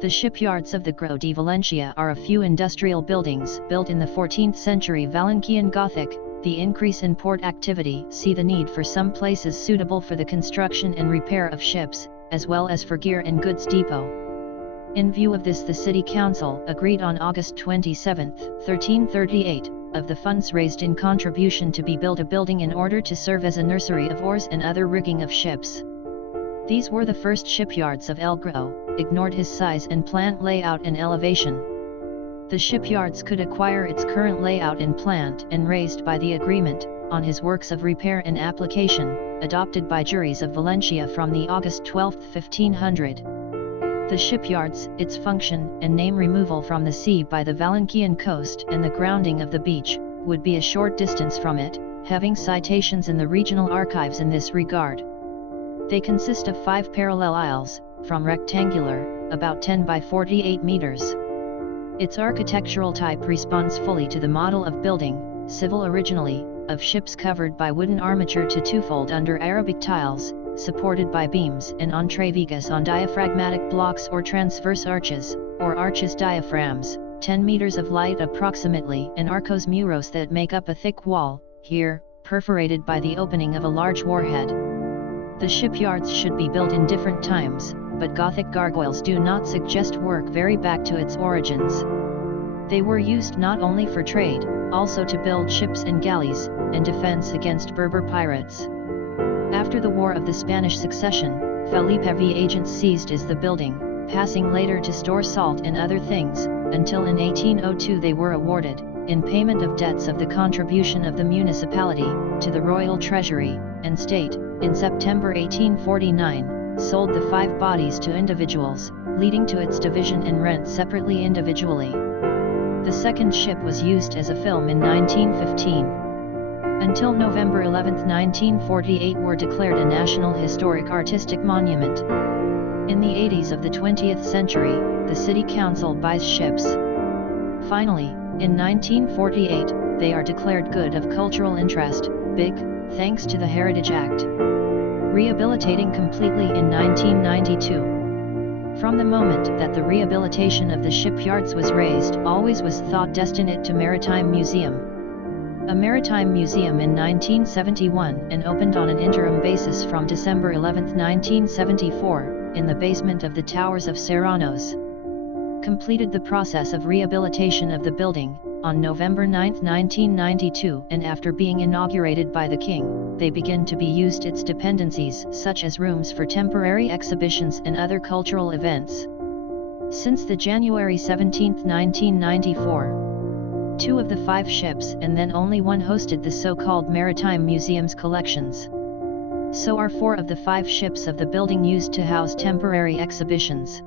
The shipyards of the Grau de Valencia are a few industrial buildings built in the 14th century Valencian Gothic. The increase in port activity see the need for some places suitable for the construction and repair of ships, as well as for gear and goods depot. In view of this, the City Council agreed on August 27, 1338, of the funds raised in contribution to be built a building in order to serve as a nursery of oars and other rigging of ships. These were the first shipyards of El Grau, ignored his size and plant layout and elevation. The shipyards could acquire its current layout and plant and raised by the agreement, on his works of repair and application, adopted by juries of Valencia from the August 12, 1500. The shipyards, its function and name removal from the sea by the Valencian coast and the grounding of the beach, would be a short distance from it, having citations in the regional archives in this regard. They consist of 5 parallel aisles, from rectangular, about 10 by 48 meters. Its architectural type responds fully to the model of building, civil originally, of ships covered by wooden armature to twofold under Arabic tiles, supported by beams and entrevigas on diaphragmatic blocks or transverse arches, or arches diaphragms, 10 meters of light approximately, and arcos muros that make up a thick wall, here, perforated by the opening of a large warhead. The shipyards should be built in different times, but Gothic gargoyles do not suggest work very back to its origins. They were used not only for trade, also to build ships and galleys, and defense against Berber pirates. After the War of the Spanish Succession, Felipe V agents seized the building, passing later to store salt and other things, until in 1802 they were awarded, in payment of debts of the contribution of the municipality, to the royal treasury, and state, in September 1849, sold the 5 bodies to individuals, leading to its division and rent separately individually. The second ship was used as a film in 1915. Until November 11, 1948 were declared a National Historic Artistic Monument. In the 80s of the 20th century, the City Council buys ships. Finally, in 1948, they are declared good of cultural interest, big, thanks to the Heritage Act. Rehabilitating completely in 1992. From the moment that the rehabilitation of the shipyards was raised, always was thought destined to Maritime Museum. A Maritime Museum in 1971 and opened on an interim basis from December 11, 1974, in the basement of the Towers of Serranos. Completed the process of rehabilitation of the building, on November 9, 1992, and after being inaugurated by the King, they begin to be used its dependencies such as rooms for temporary exhibitions and other cultural events. Since the January 17, 1994, 2 of the 5 ships and then only one hosted the so-called Maritime Museum's collections. So are 4 of the 5 ships of the building used to house temporary exhibitions.